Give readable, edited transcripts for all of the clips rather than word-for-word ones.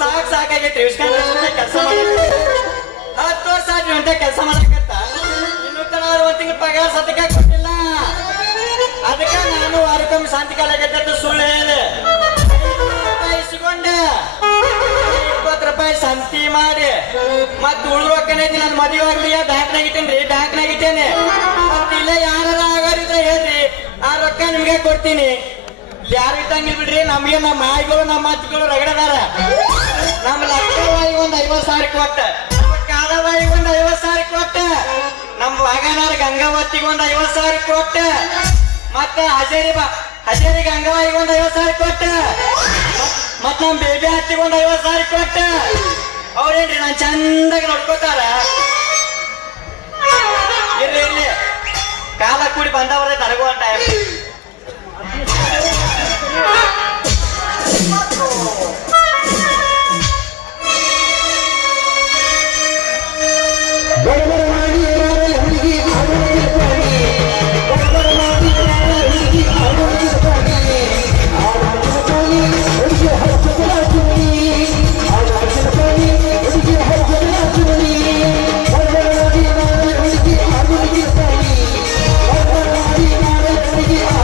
ಸಾಕಾಗೈತ್ರಿ ಕೆಲಸ ಮಾಡಕ್ಕೆ 10 ವರ್ಷ ಆದ್ರಿ ಅಂತ ಕೆಲಸ ಮಾಡಕತ್ತ ಇನ್ನು ತನ ಒಂದು ತಿಂಗಳು ಪಗಾರ ಸತಕ ಕೊಟ್ಟಿಲ್ಲ. ಅದಕ್ಕೆ ನಾನು ವಾರಕ್ಕೊಮ್ಮೆ ಶಾಂತಿ ಕಾಲಾಗತ್ತೆ ಸುಳ್ಳು ಹೇಳಿ ಇಸ್ಕೊಂಡೆ 20 ರೂಪಾಯಿ ಸಂತಿ ಮಾಡಿ ಮತ್ ಉಳಿದ ರೊಕ್ಕನೈತಿ ನಾನು ಮದುವೆ ಆಗ್ಲಿ ಬ್ಯಾಂಕ್ನಾಗಿತ್ತೇನ್ರಿ ಬ್ಯಾಂಕ್ನಾಗಿತ್ತೇನೆ ಇಲ್ಲ ಯಾರ ಆಗಾರಿದ್ರೆ ಹೇಳ್ರಿ ಆ ರೊಕ್ಕ ನಿಮ್ಗೆ ಕೊಡ್ತೀನಿ. ಯಾರು ಇಟ್ಟಂಗಿಲ್ ಬಿಡ್ರಿ ನಮ್ಗೆ ನಮ್ಮ ಮಾಯಿಗಳು ನಮ್ಮ ಮಾತುಗಳು ರಗಡದಾರ. ನಮ್ಮ ಲಕ್ಕವಾಯಿಗೆ ಒಂದು 50,000 ಕೊಟ್ಟ ಕಾಲವಾಯಿಗೆ ಒಂದು 50,000 ಕೊಟ್ಟ ನಮ್ಮ ವಾಗನಾರ ಗಂಗಾವತಿಗೆ ಒಂದು 50,000 ಕೊಟ್ಟ ಮತ್ತ ಹಜೇರಿ ಗಂಗಾವಾಯಿಗೆ ಒಂದು 50,000 ಕೊಟ್ಟ ಮತ್ ನಮ್ ಬೇಬಿ ಹತ್ತಿಗೆ ಒಂದು 50,000 ಕೊಟ್ಟ. ಅವ್ರೇನ್ರಿ ನಾನ್ ಚಂದಾಗಿ ನೋಡ್ಕೋತಾರ. ಇರ್ಲಿ ಕಾಲ ಕೂಡಿ ಬಂದವ್ರೆ ನನಗೂ ಟೈಮ್ Yeah.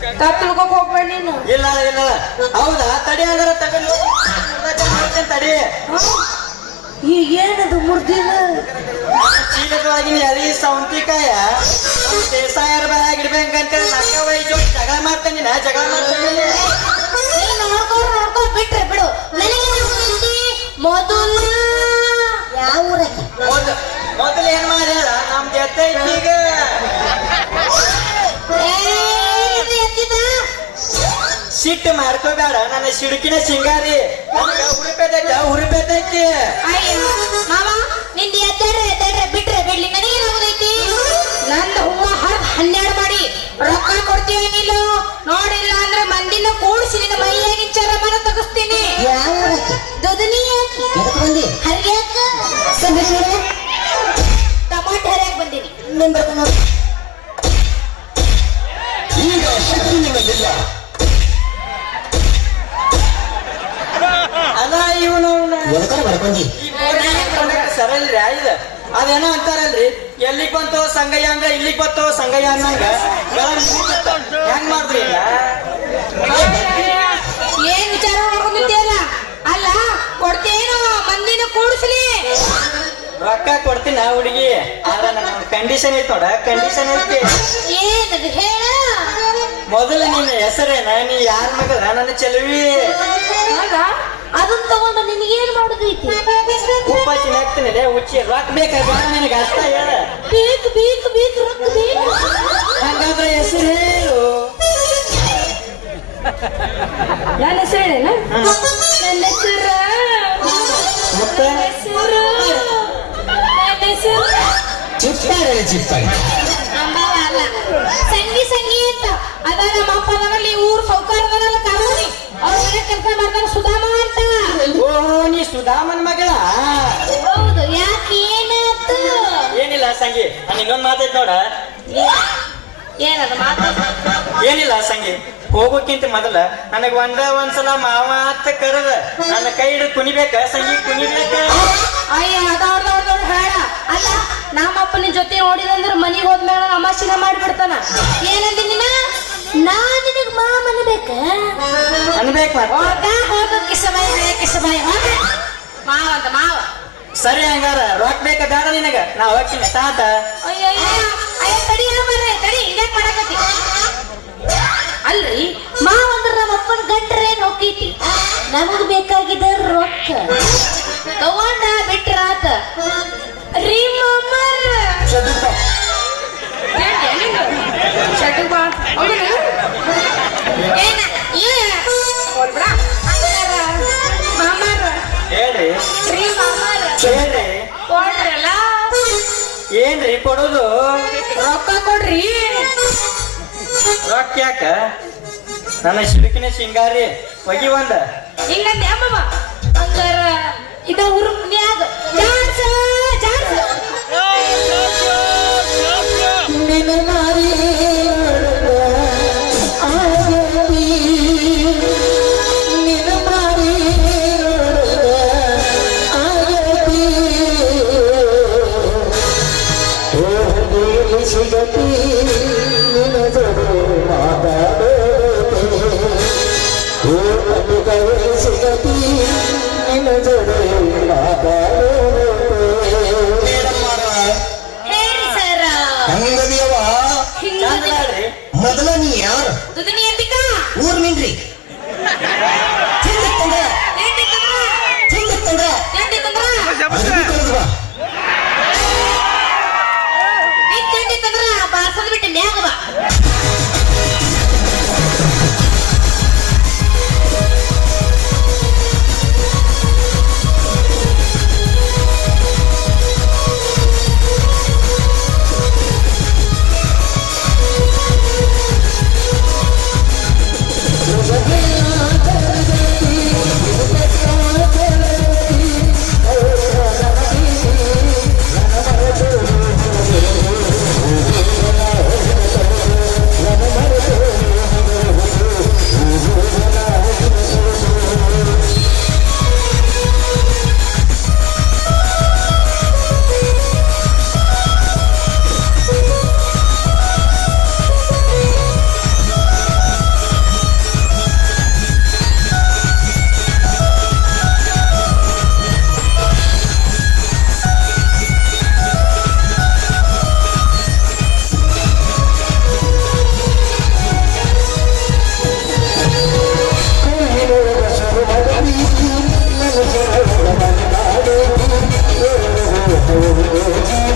ತಿಳ್ಕೊಕ್ ಹೋಗ್ಬೇಡ ನೀನು. ಇಲ್ಲ ಇಲ್ಲ ಹೌದಾ ತಡಿ ಹಂಗಾರ ತಗೊಂಡು ತಡಿ ಈಗ ಏನದು ಮುರ್ದಿಲ್ಲ ಚೀಲದೊಳಗಿನ ಎಳಿ ಸೌಂತಿಕಾಯ ದೇಸಾಯರ ಬ್ಯಾಗ್ ಇಡ್ಬೇಕಂತ ನಕ್ಕ ವೈಜು ಜಗಳ ಮಾಡ್ತಾನೆ ಜಗಳ ಮಾಡ್ತಾನೆ ನೋಡ್ಕೊ ಬಿಟ್ರೆ ಬಿಡು. ಮೊದಲು ಯಾವ ಊರಾಗಿ ಮೊದಲು ಏನ್ ಮಾಡ್ಯಾರ ನಮ್ ಜೊತೆ ಈಗ ಸಿಟ್ಟು ಮಾಡ್ಕೋಬೇಡ ನನ್ನ ಸಿಡುಕಿನ ಸಿಂಗಾರಿ ಹುರುಪೇತೈತಿ ಅಯ್ಯ ಮಾವ ನಿಂದ ಎದ್ದಾಡ್ರೆ ಬಿಟ್ರೆ ಬಿಡ್ಲಿ ನನಗೇನಾಗೋದೈತಿ. ನಂದ ಹೂವ ಹರಿದ್ 12 ಮಾಡಿ ರೊಕ್ಕ ಕೊಡ್ತೀವೇನಿಲ್ಲ ನೋಡಿಲ್ಲ ಅಂದ್ರೆ ಮಂದಿನ ಕೂಡಿಸಿ ನಿನ್ನ ಮೈಯಾಗಿನ ಚರಮನ ತಗಸ್ತೀನಿ. ದುದನಿ ಹರಿಯಾಕ ಟಮಾಟೆ ಹರಿಯಾಕ ಬಂದೀನಿ. ಈಗ ಶಕ್ತಿ ನಿಮ್ಮಲ್ಲಿಲ್ಲ. ಅಲ್ಲ ಇವನು ಸರಲ್ರಿ ಇದು ಅದೇನೋ ಅಂತಾರಲ್ರಿ ಎಲ್ಲಿಗ್ ಬಂತು ಸಂಗಯ್ಯ ಅಂದ್ರೆ ಇಲ್ಲಿಗ್ ಬಂತು ಸಂಗಯ್ಯ ಅನ್ನಂಗ ಹೆಂಗ್ ಮಾಡಿದ್ರಿ ಏನ್ ವಿಚಾರ ಮಾಡ್ಕೊಂಡಿದ್ದೀಯಲ್ಲ ಅಲ್ಲ ಕೊಡ್ತೇನೋ ಮಂದಿನ ಕೂಡಿಸ್ಲಿ. ರೊಕ್ಕ ಕೊಡ್ತೀನ ಹುಡುಗಿ ಆದ್ರೆ ನನ್ನ ಕಂಡೀಷನ್ ಐತಿ ನೋಡ ಕಂಡೀಷನ್ ಐತಿ. ಏನದು ಹೇಳ. ಮೊದಲು ನಿನ್ನ ಹೆಸರೇನ ನೀ ಯಾರ ಮಗಳ ನನ್ನ ಚೆಲುವಿ ಅದನ್ನ ತಗೊಂಡು ನಿನಗೇನ್ ಮಾಡುದೈತಿ. ಉಪ್ಪ ಚಿನ್ನಾಗ್ತೀನಿ ಹುಚ್ಚಿ ರೊಕ್ಕ ಬೇಕಾಗ ನಿನಗೆ ಅಷ್ಟ ಹೇಳ ಬೇಕು ಬೇಕು ಬೇಕು ರೊಕ್ಕ ಬೇಕು. ಹಂಗಾದ್ರೆ ಹೆಸರು ಹೇಳು. ನನ್ನ ಹೆಸರು ಹೇಳೇನ. ನನ್ನ ಹೆಸರು ಮತ್ತೆ ಚಿಪ್ಪಾರೆ ಚಿಪ್ಪಾರೆ ಅಂಬಾವ ಅಲ್ಲ ಸಂಗಿ ಅಂತ ಅದ ನಮ್ಮ ಅಪ್ಪನಲ್ಲಿ ಊರ್ ಸೌಕಾರದಲ್ಲ ಕಾನೂನಿ ಅವ್ರ ಮನೆ ಕೆಲಸ ಮಾಡ್ತಾರ ಸುಧಾಮ ಅಂತ. ಓಹೋ ನೀ ಸುಧಾಮನ್ ಮಗಳ. ಹೌದು ಯಾಕೆ ಏನಾಯ್ತು. ಏನಿಲ್ಲ ಸಂಗಿ ನಾನು ಇನ್ನೊಂದ್ ಮಾತೈತ್ ನೋಡ. ಏನದ ಮಾತು. ಏನಿಲ್ಲ ಸಂಗಿ ಹೋಗೋಕ್ಕಿಂತ ಮೊದಲ ನನಗ ಒಂದ್ಸಲ ಮಾವ ಅಂತ ಕರೆದ ನನ್ನ ಕೈ ಹಿಡಿದು ಕುಣಿಬೇಕ ಸಂಗಿ ಕುಣಿಬೇಕ. ಅಯ್ಯ ಅದವ್ರದವ್ರದವ್ರು ಹೇಳ ಅಲ್ಲ ನಮ್ಮಪ್ಪನ ಜೊತೆ ನೋಡಿದಂದ್ರ ಮನಿಗೆ ಹೋದ್ಮೇಲೆ ಅಮಾಶಿನ ಮಾಡಿಬಿಡ್ತಾನ. ಏನಂದಿ ನೀನ ನಾ ನಿನಗ್ ಮಾಮನ ಬೇಕ ಅನ್ಬೇಕು ಹೋಗ ಕಿಸಬಾಯಿ ಮಾವ ಅಂತ ಮಾವ. ಸರಿ ಹಂಗಾರ ರೊಕ್ಕ ಬೇಕ ಬೇಡ ನಿನಗ ನಾ ಹೋಗ್ತೀನಿ ತಾತ. ಅಯ್ಯೋ ಅಯ್ಯ ತಡಿ ಬರ್ರಿ ತಡಿ ಹಿಂಗ್ಯಾಕ್ ಮಾಡಕತ್ತಿ. ಅಲ್ರಿ ಮಾವ ಅಂದ್ರ ನಮ್ಮ ಅಪ್ಪನ ಗಂಟ್ರ ಏನ್ ಹೋಗೈತಿ ನಮಗ್ ಬೇಕಾಗಿದ್ದ ರೊಕ್ಕ ತಗೊಂಡ ಬಿಟ್ರಾತ ರೀ ಮಾಮರ ಮಾಮರ ಹೇಳ್ರಿ ರೀ ಮಾಮರ ಹೇಳ್ರಿ ಕೊಡ್ರಲ್ಲ ಏನ್ರಿ ಕೊಡೋದು. ರೊಕ್ಕ ಕೊಡ್ರಿ. ರೊಕ್ಕ ಯಾಕ ನನ್ನ ಸಿಡುಕಿನ ಸಿಂಗಾರಿ ಒಗಿ ಒಂದ ಹಿಂಗಂದ ಅಮ್ಮವ ಹಂಗಾರ ಇದ ಹುರುಪ್ನ್ಯಾಗ ಜಾಡ್ಸ ಜಾಡ್ಸ ನಿನ್ನ ಮಾರಿ ನಿನ್ನ ಮಾರಿ ಸಿಗತಿ ನಿನ್ನ ಜೊತೆ ಮಾತಾಡೋ ಸಿಗತಿ ನಿನ್ನ ಜೊತೆ ಮಾತಾಡೋ ಹೇಳಿ ಸರ ಹಂಗದಿಯವ ಚಂದ್ರಿ ಮೊದಲ ನೀ ಯಾರು ದುದನಿ ಎಂಬಿಕ ಊರ್ ನಿನ್ರಿ ಚಿಂದಿತ್ತಂದ್ರ ಬಾರ್ಸದ್ ಬಿಟ್ಟು ಮ್ಯಾಗ ಬಾ. ಜೀವ